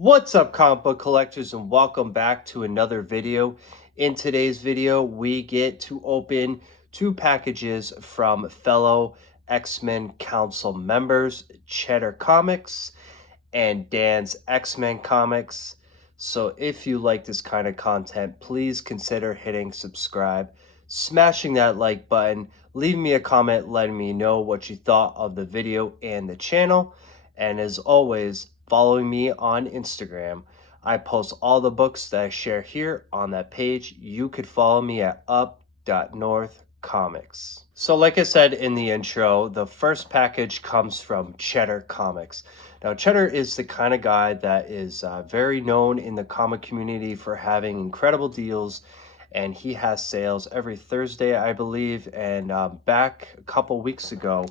What's up, comic book collectors, and welcome back to another video. In today's video, we get to open two packages from fellow X-Men Council members, Cheddar Comics and Dan's X-Men Comics. So if you like this kind of content, please consider hitting subscribe, smashing that like button, leave me a comment letting me know what you thought of the video and the channel. And as always, following me on Instagram. I post all the books that I share here on that page. You could follow me at Up.NorthComics. So like I said in the intro, the first package comes from Cheddar Comics. Now, Cheddar is the kind of guy that is very known in the comic community for having incredible deals, and he has sales every Thursday, I believe. And back a couple weeks ago,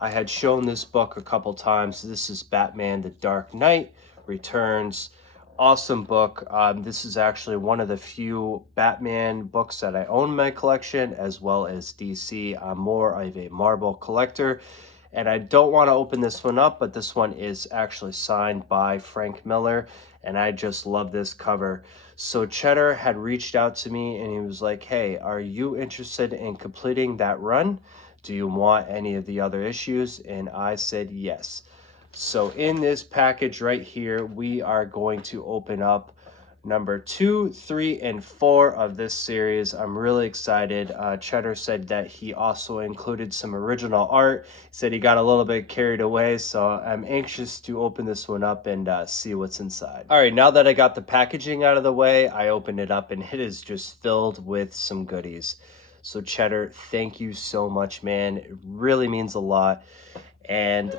I had shown this book a couple times. This is Batman: The Dark Knight Returns. Awesome book. This is actually one of the few Batman books that I own in my collection, as well as DC. I'm more of a Marvel collector, and I don't want to open this one up, but this one is actually signed by Frank Miller, and I just love this cover. So Cheddar had reached out to me, and he was like, hey, are you interested in completing that run? Do you want any of the other issues? And I said yes. So in this package right here, we are going to open up number 2, 3, and 4 of this series. I'm really excited. Cheddar said that he also included some original art. He said he got a little bit carried away, so I'm anxious to open this one up and see what's inside. All right, now that I got the packaging out of the way, I opened it up and it is just filled with some goodies. So Cheddar, thank you so much, man. It really means a lot. And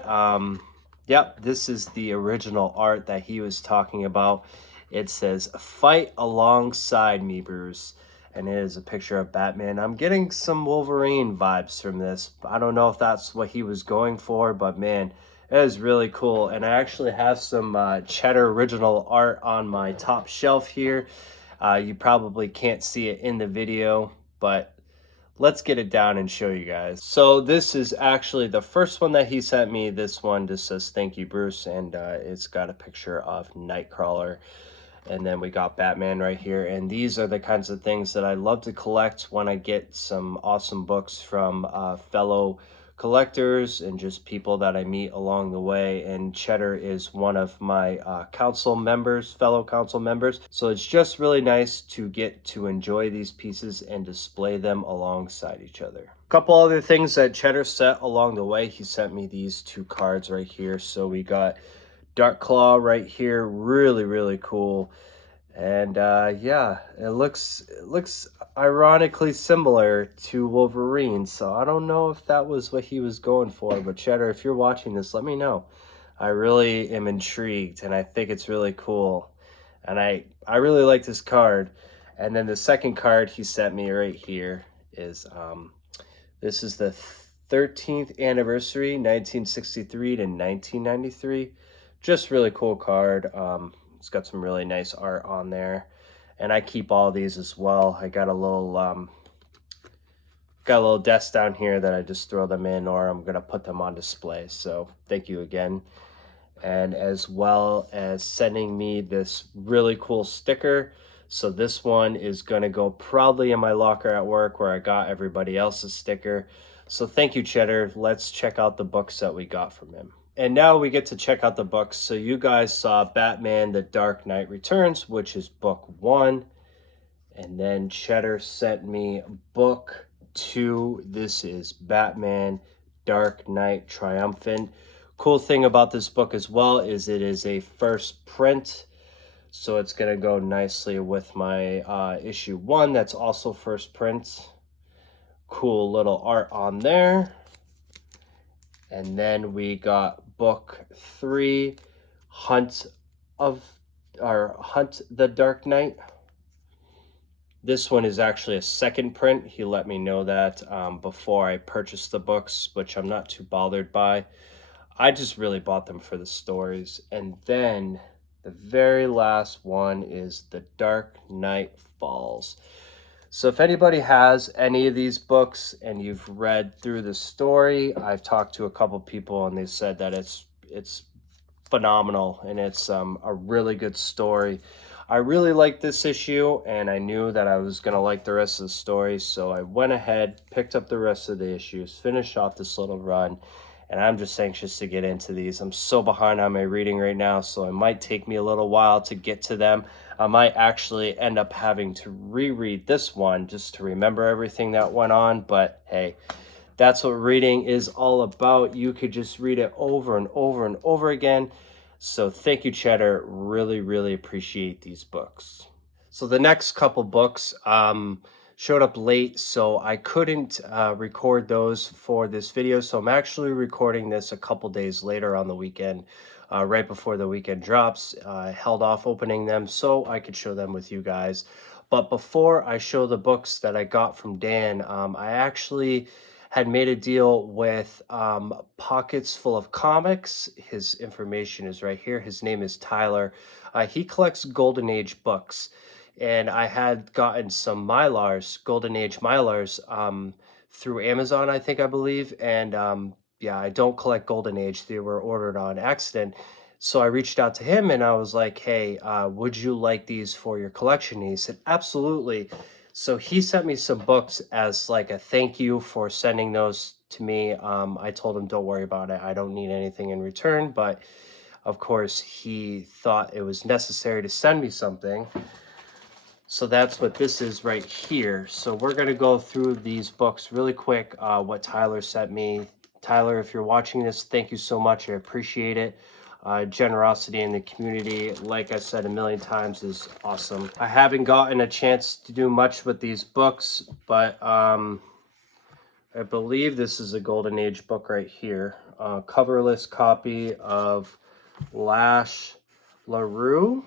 yep, this is the original art that he was talking about. It says, "Fight alongside me, Bruce." And it is a picture of Batman. I'm getting some Wolverine vibes from this. I don't know if that's what he was going for, but man, it is really cool. And I actually have some Cheddar original art on my top shelf here. You probably can't see it in the video, but let's get it down and show you guys. So this is actually the first one that he sent me. This one just says, "Thank you, Bruce," and it's got a picture of Nightcrawler. And then we got Batman right here. And these are the kinds of things that I love to collect when I get some awesome books from fellow collectors and just people that I meet along the way. And Cheddar is one of my fellow council members. So it's just really nice to get to enjoy these pieces and display them alongside each other. A couple other things that Cheddar sent along the way. He sent me these two cards right here. So we got Dark Claw right here, really cool. And yeah, it looks ironically similar to Wolverine, so I don't know if that was what he was going for. But Cheddar, if you're watching this, let me know. I really am intrigued, and I think it's really cool, and I really like this card. And then the second card he sent me right here is this is the 13th anniversary, 1963 to 1993. Just really cool card. It's got some really nice art on there, and I keep all these as well. I got a little desk down here that I just throw them in, or I'm gonna put them on display. So thank you again, and as well as sending me this really cool sticker. So this one is gonna go proudly in my locker at work where I got everybody else's sticker. So thank you, Cheddar. Let's check out the books that we got from him. And now we get to check out the books. So you guys saw Batman: The Dark Knight Returns, which is book 1. And then Cheddar sent me book 2. This is Batman: Dark Knight Triumphant. Cool thing about this book as well is it is a first print. So it's going to go nicely with my issue 1. That's also first print. Cool little art on there. And then we got book 3, Hunt the Dark Knight. This one is actually a second print. He let me know that before I purchased the books, which I'm not too bothered by. I just really bought them for the stories. And then the very last one is The Dark Knight Falls. So if anybody has any of these books and you've read through the story, I've talked to a couple people and they said that it's phenomenal, and it's a really good story. I really liked this issue, and I knew that I was going to like the rest of the story, so I went ahead, picked up the rest of the issues, finished off this little run, and I'm just anxious to get into these. I'm so behind on my reading right now, so it might take me a little while to get to them. I might actually end up having to reread this one just to remember everything that went on, but hey, that's what reading is all about. You could just read it over and over and over again. So thank you, Cheddar. Really, really appreciate these books. So the next couple books showed up late, so I couldn't record those for this video. So I'm actually recording this a couple days later on the weekend, right before the weekend drops. Held off opening them so I could show them with you guys. But before I show the books that I got from Dan, I actually had made a deal with Pockets Full of Comics. His information is right here. His name is Tyler. He collects Golden Age books, and I had gotten some Mylars, Golden Age Mylars, through Amazon, I believe. And yeah, I don't collect Golden Age. They were ordered on accident. So I reached out to him and I was like, hey, would you like these for your collection? And he said, absolutely. So he sent me some books as like a thank you for sending those to me. I told him, don't worry about it. I don't need anything in return. But of course, he thought it was necessary to send me something. So that's what this is right here. So we're going to go through these books really quick, what Tyler sent me. Tyler, if you're watching this, thank you so much. I appreciate it. Generosity in the community, like I said a million times, is awesome. I haven't gotten a chance to do much with these books, but I believe this is a Golden Age book right here. Coverless copy of Lash LaRue.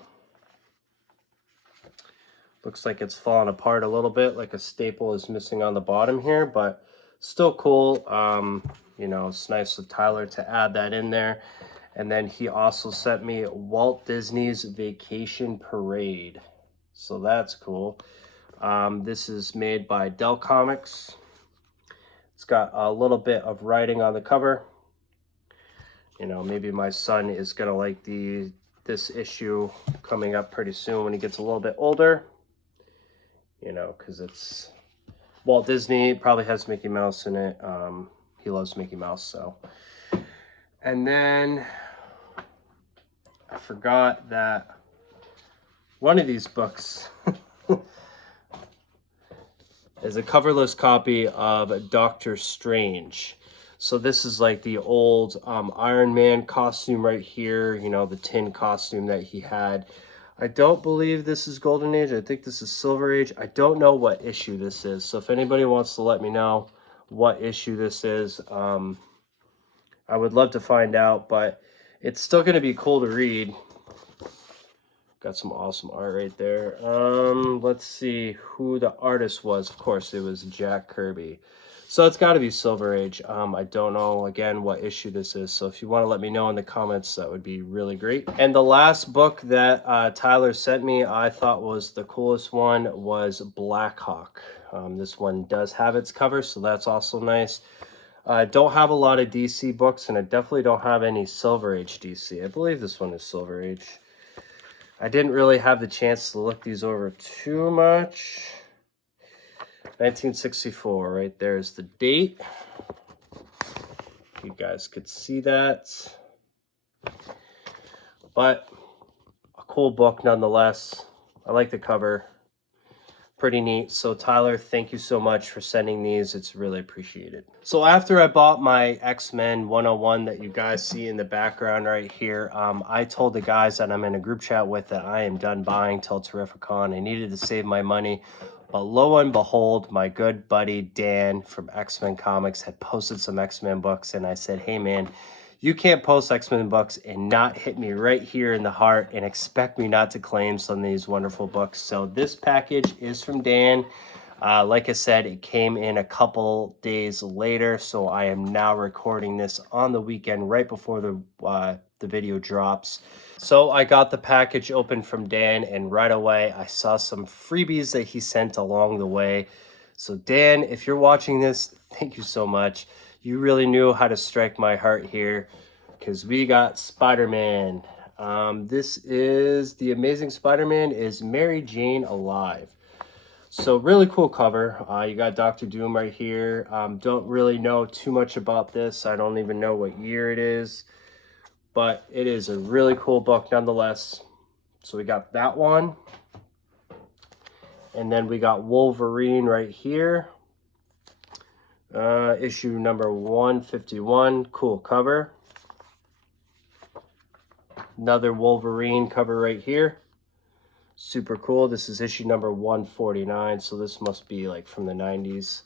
Looks like it's fallen apart a little bit, like a staple is missing on the bottom here, but still cool. You know, it's nice of Tyler to add that in there. And then he also sent me Walt Disney's Vacation Parade. So that's cool. This is made by Dell Comics. It's got a little bit of writing on the cover. You know, maybe my son is gonna like this issue coming up pretty soon when he gets a little bit older. You know, because it's Walt Disney, probably has Mickey Mouse in it. He loves Mickey Mouse, so. And then I forgot that one of these books is a coverless copy of Doctor Strange. So this is like the old Iron Man costume right here, you know, the tin costume that he had. I don't believe this is Golden Age. I think this is Silver Age. I don't know what issue this is. So if anybody wants to let me know what issue this is, I would love to find out, but it's still going to be cool to read. Got some awesome art right there. Let's see who the artist was. Of course, it was Jack Kirby. So it's got to be Silver Age. I don't know, again, what issue this is. So if you want to let me know in the comments, that would be really great. And the last book that Tyler sent me, I thought was the coolest one, was Black Hawk. This one does have its cover, so that's also nice. I don't have a lot of DC books, and I definitely don't have any Silver Age DC. I believe this one is Silver Age. I didn't really have the chance to look these over too much. 1964, right there's the date. You guys could see that. But a cool book nonetheless. I like the cover. Pretty neat. So Tyler, thank you so much for sending these. It's really appreciated. So after I bought my X-Men 101 that you guys see in the background right here, I told the guys that I'm in a group chat with that I am done buying till Terrificon. I needed to save my money. But lo and behold, my good buddy Dan from X-Men Comics had posted some X-Men books, and I said, hey man, you can't post X-Men books and not hit me right here in the heart and expect me not to claim some of these wonderful books. So this package is from Dan. Like I said, it came in a couple days later, so I am now recording this on the weekend right before the video drops. So I got the package open from Dan, and right away I saw some freebies that he sent along the way. So Dan, if you're watching this, thank you so much. You really knew how to strike my heart here. because we got Spider-Man. This is The Amazing Spider-Man is Mary Jane Alive. So really cool cover. You got Dr. Doom right here. Don't really know too much about this. I don't even know what year it is, but it is a really cool book nonetheless. So we got that one. And then we got Wolverine right here. Issue number 151. Cool cover. Another Wolverine cover right here. Super cool. This is issue number 149, so this must be like from the 90s.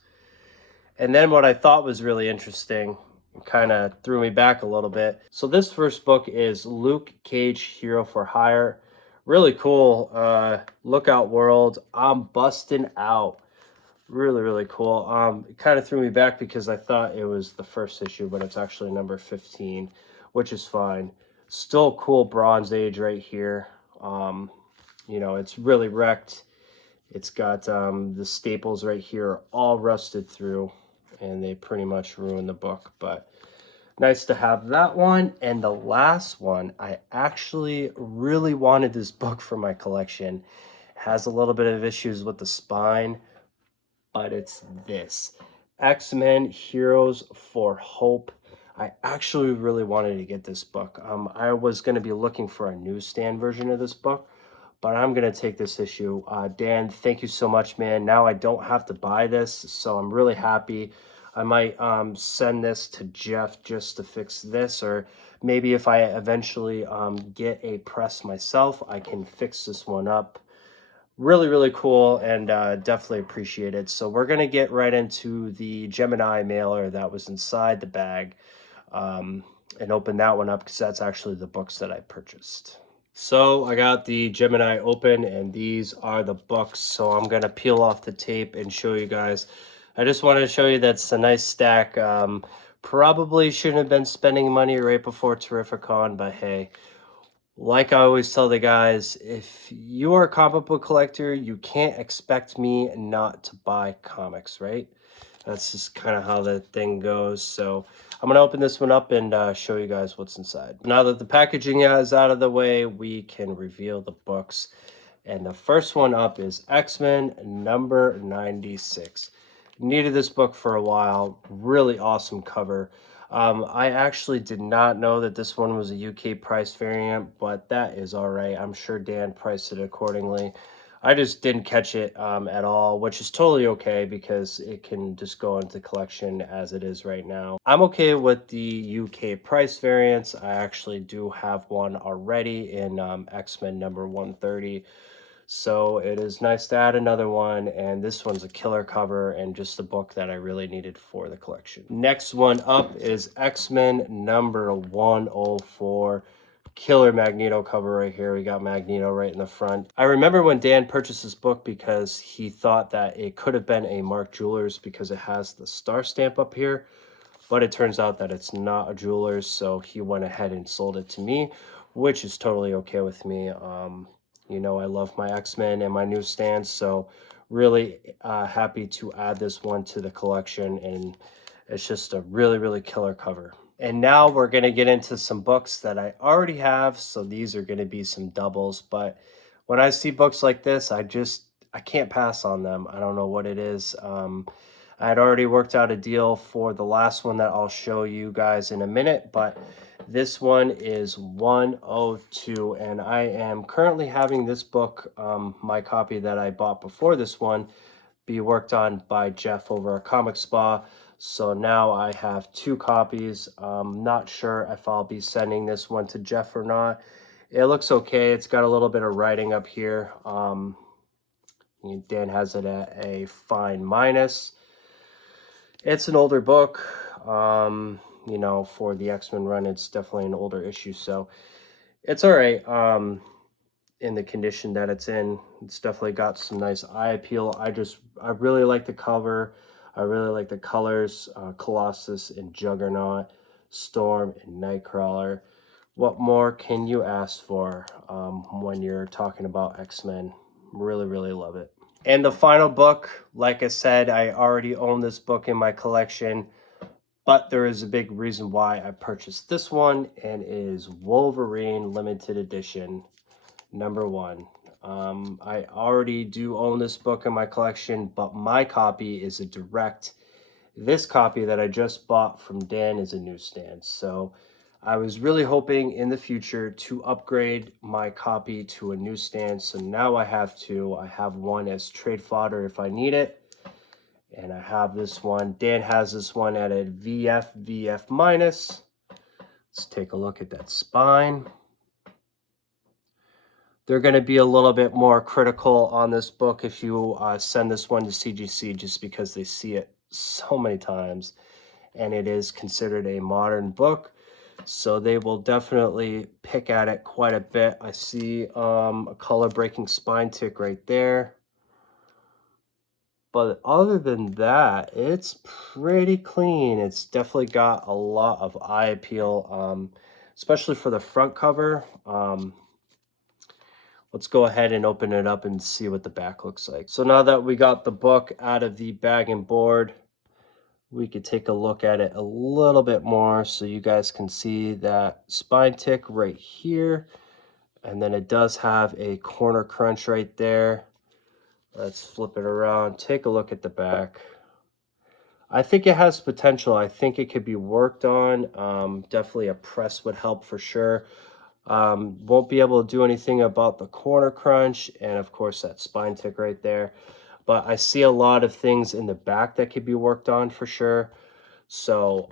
And then what I thought was really interesting, kind of threw me back a little bit. So this first book is Luke Cage Hero for Hire. Really cool. Lookout World. I'm busting out. Really, really cool. It kind of threw me back because I thought it was the first issue, but it's actually number 15, which is fine. Still cool Bronze Age right here. You know, it's really wrecked. It's got the staples right here all rusted through, and they pretty much ruined the book. But nice to have that one. And the last one, I actually really wanted this book for my collection. It has a little bit of issues with the spine, but it's this. X-Men Heroes for Hope. I actually really wanted to get this book. I was going to be looking for a newsstand version of this book, but I'm going to take this issue. Dan, thank you so much, man. Now I don't have to buy this, so I'm really happy. I might send this to Jeff just to fix this, or maybe if I eventually get a press myself, I can fix this one up. Really, really cool, and definitely appreciate it. So we're going to get right into the Gemini mailer that was inside the bag and open that one up because that's actually the books that I purchased. So I got the Gemini open, and these are the books. So I'm going to peel off the tape and show you guys. I just wanted to show you that's a nice stack. Probably shouldn't have been spending money right before Terrificon, but hey, like I always tell the guys, if you are a comic book collector, you can't expect me not to buy comics, right? That's just kind of how the thing goes. So I'm going to open this one up and show you guys what's inside. Now that the packaging is out of the way, we can reveal the books. And the first one up is X-Men number 96. Needed this book for a while. Really awesome cover. I actually did not know that this one was a UK price variant, but that is all right. I'm sure Dan priced it accordingly. I just didn't catch it at all, which is totally okay because it can just go into collection as it is right now. I'm okay with the UK price variants. I actually do have one already in X-Men number 130. So it is nice to add another one, and this one's a killer cover and just a book that I really needed for the collection. Next one up is X-Men number 104. Killer Magneto cover right here. We got Magneto right in the front. I remember when Dan purchased this book because he thought that it could have been a Mark Jewelers because it has the star stamp up here, but it turns out that it's not a Jewelers, so he went ahead and sold it to me, which is totally okay with me. You know, I love my X-Men and my newsstands, so really happy to add this one to the collection, and it's just a really, really killer cover. And now we're going to get into some books that I already have, so these are going to be some doubles, but when I see books like this, I can't pass on them. I don't know what it is. I had already worked out a deal for the last one that I'll show you guys in a minute, but this one is 102, and I am currently having this book, my copy that I bought before this one, be worked on by Jeff over at Comic Spa. So now I have two copies. I'm not sure if I'll be sending this one to Jeff or not. It looks okay. It's got a little bit of writing up here. Dan has it at a fine minus. It's an older book. You know, for the X-Men run, it's definitely an older issue, so it's all right. In the condition that it's in, it's definitely got some nice eye appeal. I really like the cover. I really like the colors. Colossus and Juggernaut, Storm and Nightcrawler. What more can you ask for when you're talking about X-Men? Really, really love it. And the final book, like I said, I already own this book in my collection, But there is a big reason why I purchased this one, and it is Wolverine Limited Edition #1. I already do own this book in my collection, but my copy is a direct. This copy that I just bought from Dan is a newsstand. So I was really hoping in the future to upgrade my copy to a newsstand. So now I have two. I have one as trade fodder if I need it. And I have this one. Dan has this one at a VF minus. Let's take a look at that spine. They're going to be a little bit more critical on this book if you send this one to CGC, just because they see it so many times and it is considered a modern book. So they will definitely pick at it quite a bit. I see a color breaking spine tick right there. But other than that, it's pretty clean. It's definitely got a lot of eye appeal, especially for the front cover. Let's go ahead and open it up and see what the back looks like. So now that we got the book out of the bag and board, we could take a look at it a little bit more so you guys can see that spine tick right here. And then it does have a corner crunch right there. Let's flip it around, take a look at the back. I think it has potential. I think it could be worked on. Definitely a press would help for sure. Won't be able to do anything about the corner crunch and of course that spine tick right there. But I see a lot of things in the back that could be worked on for sure. So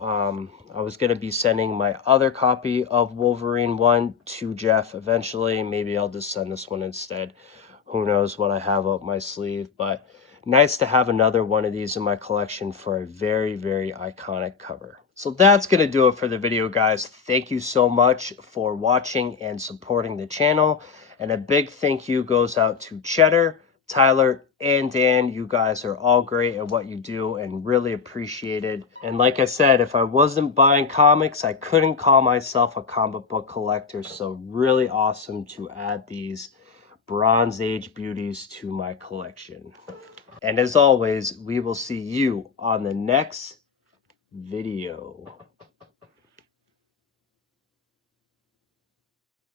I was going to be sending my other copy of Wolverine 1 to Jeff eventually. Maybe I'll just send this one instead. Who knows what I have up my sleeve. But nice to have another one of these in my collection for a very, very iconic cover. So that's going to do it for the video, guys. Thank you so much for watching and supporting the channel. And a big thank you goes out to Cheddar, Tyler, and Dan. You guys are all great at what you do and really appreciated. And like I said, if I wasn't buying comics, I couldn't call myself a comic book collector. So really awesome to add these Bronze Age beauties to my collection. And as always, we will see you on the next video.